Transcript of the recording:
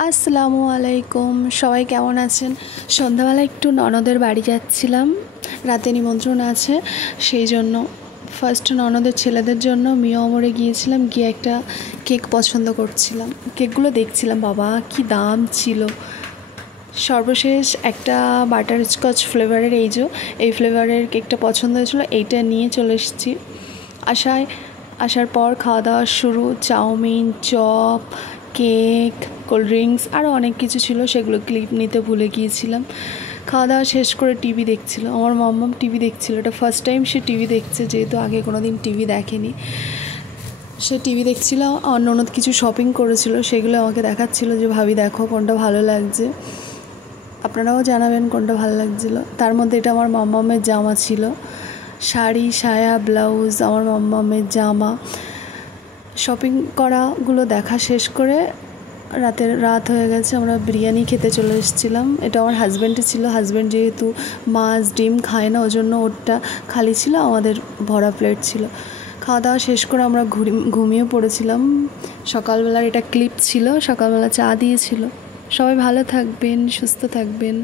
আসসালামু আলাইকুম, সবাই কেমন আছেন? সন্ধ্যাবেলা একটু ননদের বাড়ি যাচ্ছিলাম, রাতে নিমন্ত্রণ আছে সেই জন্য। ফার্স্ট ননদের ছেলেদের জন্য মিয়ামরে গিয়েছিলাম, গিয়ে একটা কেক পছন্দ করছিলাম, কেকগুলো দেখছিলাম, বাবা কি দাম ছিল। সর্বশেষ একটা বাটারস্কচ ফ্লেভারের এই ফ্লেভারের কেকটা পছন্দ হয়েছিল, এইটা নিয়ে চলে এসেছি। আসার পর খাওয়া দাওয়া শুরু, chowmein, chop, cake, cold drinks আরও অনেক কিছু ছিল, সেগুলো ক্লিপ নিতে ভুলে গিয়েছিলাম। খাওয়া দাওয়া শেষ করে টিভি দেখছিল, আমার মাম্মাম টিভি দেখছিল। এটা ফার্স্ট টাইম সে টিভি দেখছে, যেহেতু আগে কোনো দিন টিভি দেখেনি। সে টিভি দেখছিল, অন্য কিছু শপিং করেছিল, সেগুলো আমাকে দেখাচ্ছিল যে ভাবি দেখো কোনটা ভালো লাগছে, আপনারাও জানাবেন কোনটা ভালো লাগছিলো। তার মধ্যে এটা আমার মাম্মামের জামা ছিল, শাড়ি, সায়া, ব্লাউজ, আমার মাম্মামের জামা। শপিং করাগুলো দেখা শেষ করে রাত হয়ে গেছে, আমরা বিরিয়ানি খেতে চলে এসেছিলাম। এটা আমার হাজব্যান্ডের ছিল, হাজব্যান্ড যেহেতু মাছ ডিম খায় না, ওই জন্য ওরটা খালি ছিল, আমাদের ভরা প্লেট ছিল। খাওয়া দাওয়া শেষ করে আমরা ঘুমিয়ে পড়েছিলাম। সকালবেলার এটা ক্লিপ ছিল, সকালবেলা চা দিয়েছিল। সবাই ভালো থাকবেন, সুস্থ থাকবেন।